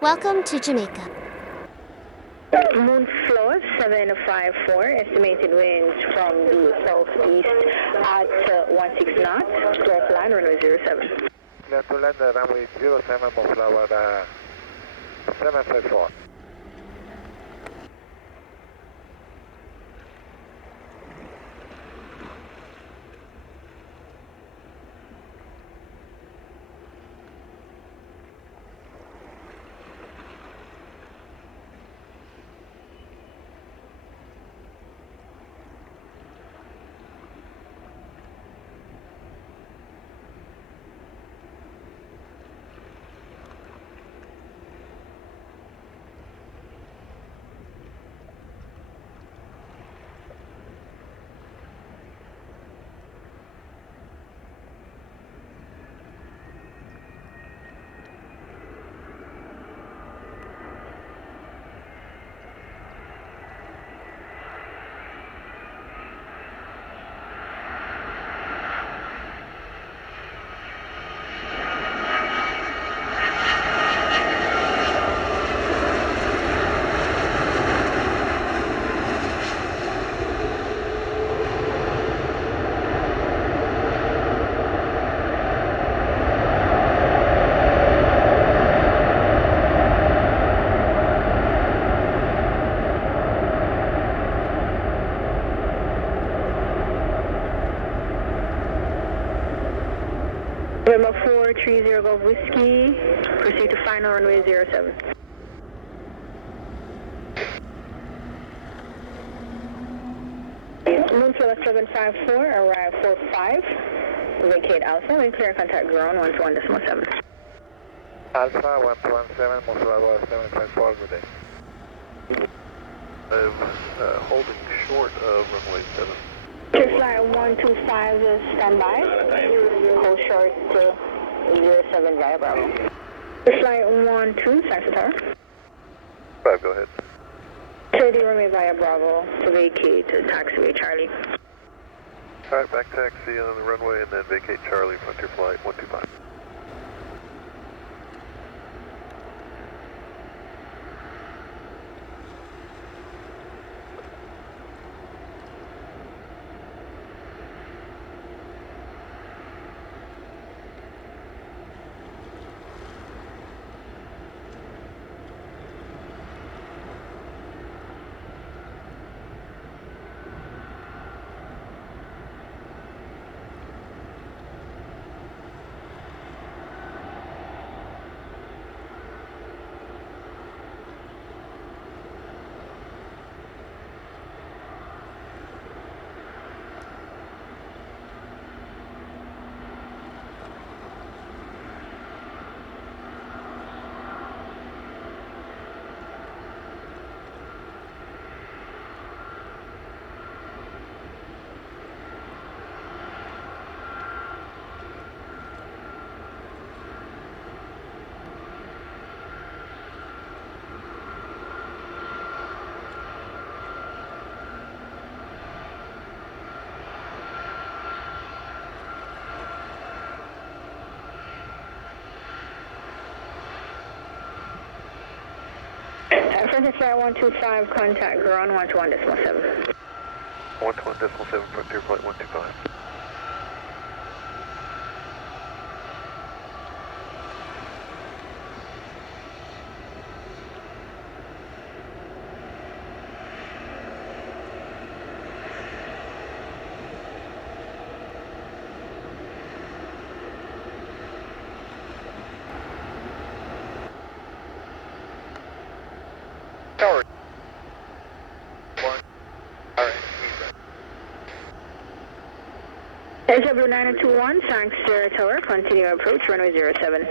Welcome to Jamaica. Moonflow 754, estimated winds from the southeast at 16 knots, direct line runway 07. Clear to land runway 07, Moonflower 754. November 430 Golf Whiskey, proceed to final runway 07. Moonflow 754, arrive 45, vacate Alpha, and clear contact ground 121.7. Alpha 117, Moonflower 754, good day. I'm holding short of runway 7. Flight 125 is standby. Hold short to 07 via Bravo. Flight 12, Saxon Tower. 5, go ahead. 30 runway via Bravo to vacate taxiway Charlie. Alright, back taxi on the runway and then vacate Charlie, Frontier Flight 125. Frontier Flight 125, contact ground 121.7. 121.7, Frontier Flight 125. Tower. SW921, thanks Sierra Tower, continue approach runway 07.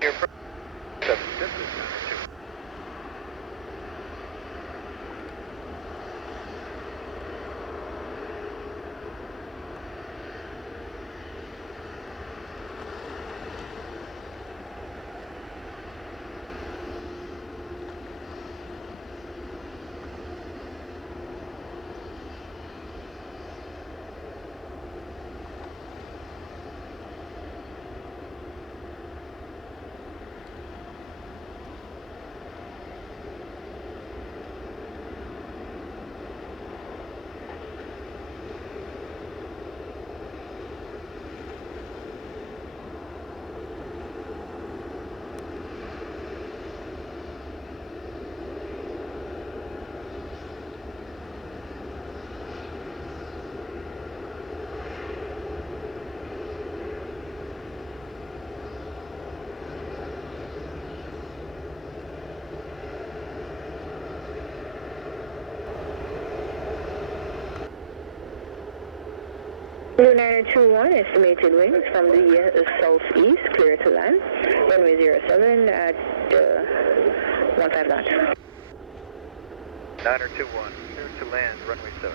Here, 7, this is 2. 921, estimated winds from the southeast, clear to land. Runway 07 at 15 knots. 921, clear to land, runway 7.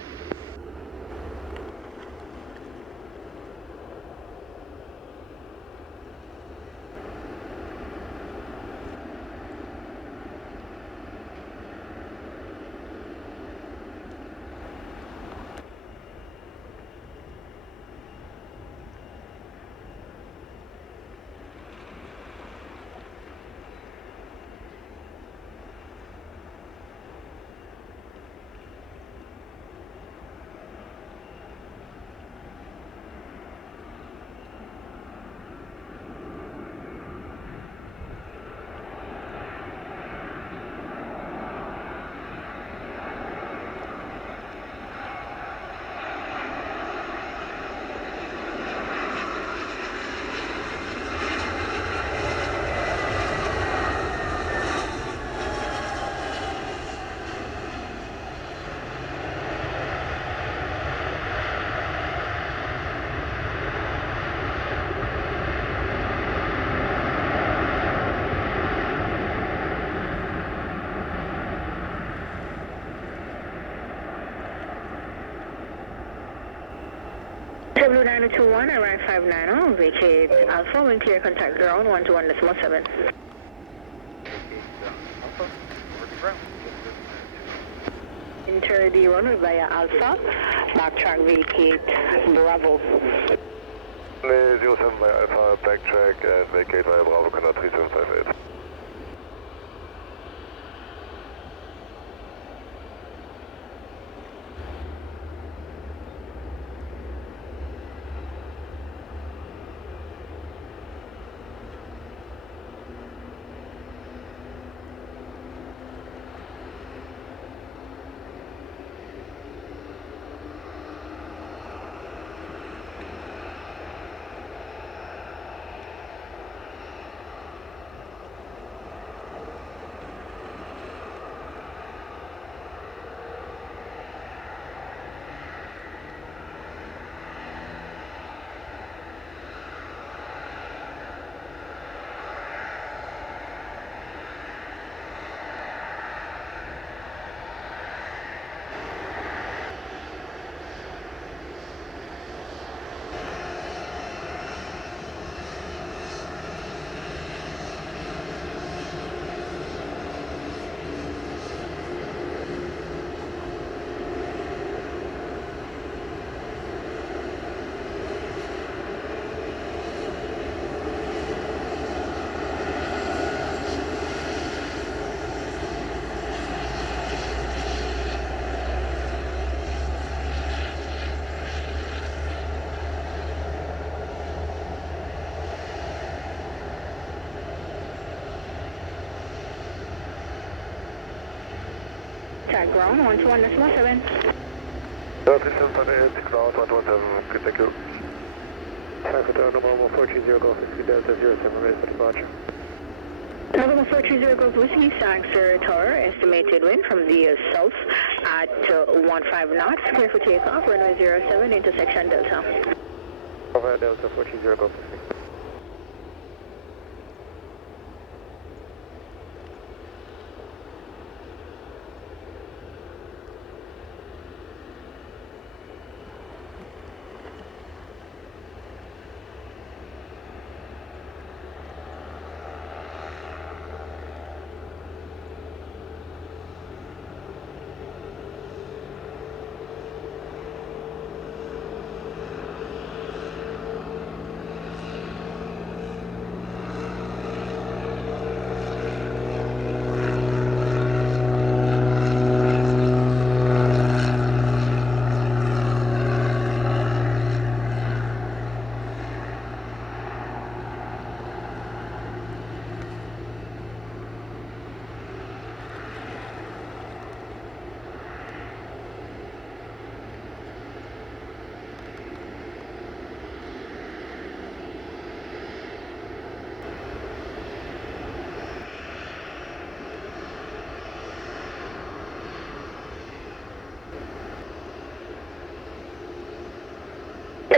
W921, arrive 590, vacate Alpha, wind clear, contact ground 121.7. Alpha, working ground. Enter the runway via Alpha, backtrack vacate Bravo. 07 by Alpha, backtrack and vacate via Bravo, Canada 3758. Contact ground 121.7. 3758, ground 117, good, thank you. Sanford, normal 430, Golf Whiskey Delta 07, ready for departure. November 430 Golf Whiskey, Sangster Tower, estimated wind from the south at 15 knots, clear for takeoff, runway 07, intersection Delta. Over Delta 430, Golf Whiskey.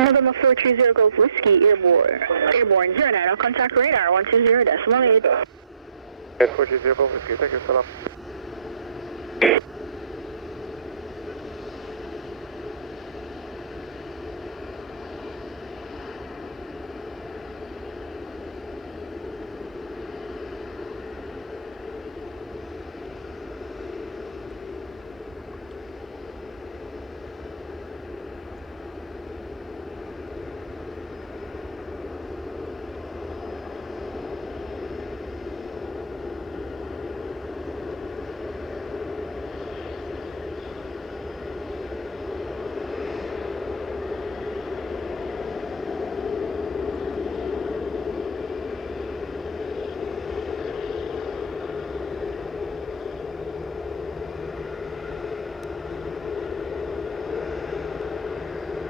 November 430 Golf Whiskey, airborne 09, I'll contact radar 120.8. 420 Golf Whiskey, thank you, salam.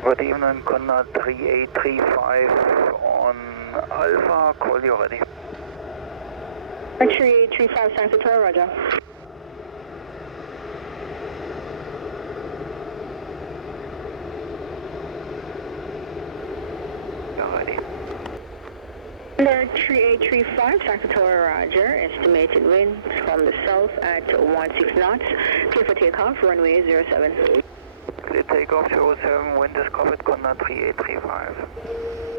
Good evening, Conrad 3835 on Alpha, call you ready. 3835 Santa Clara, roger. You're ready. Under 3835 Santa Clara, roger. Estimated wind from the south at 16 knots. Clear for takeoff, runway 07. Clear takeoff 07, wind is covered, Conrad 3835.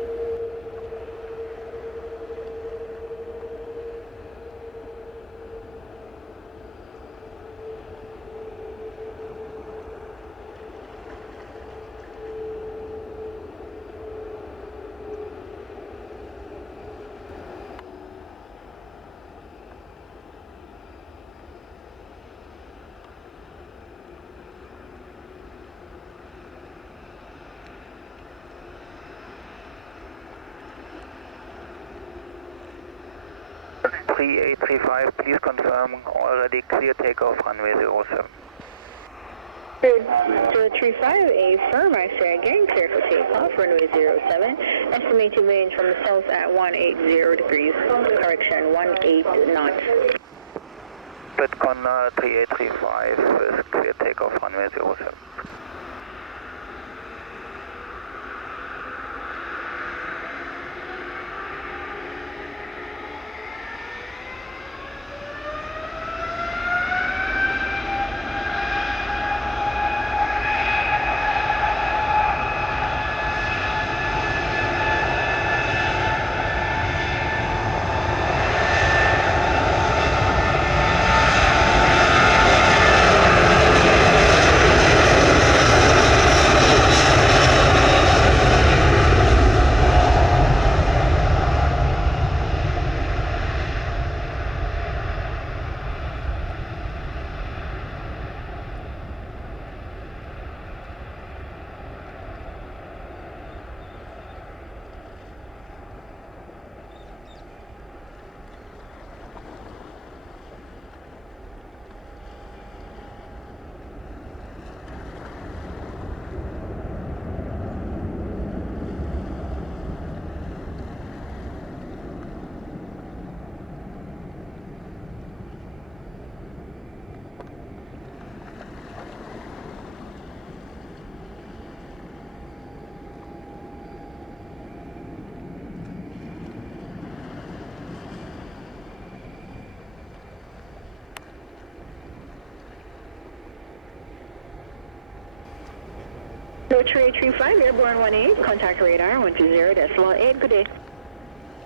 please confirm already clear takeoff runway 07. 035, affirm, I say again, clear for takeoff, runway 07. Estimated range from the south at 180 degrees, correction, 18 knots. But Conrad 3835 is clear takeoff runway 07. No 3835, airborne 18, contact radar 120.8, good day.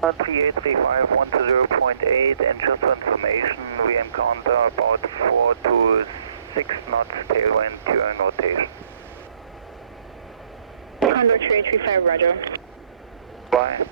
3835 120.8, and just for information, we encounter about 4 to 6 knots tailwind during rotation. Condor 3835, roger. Bye.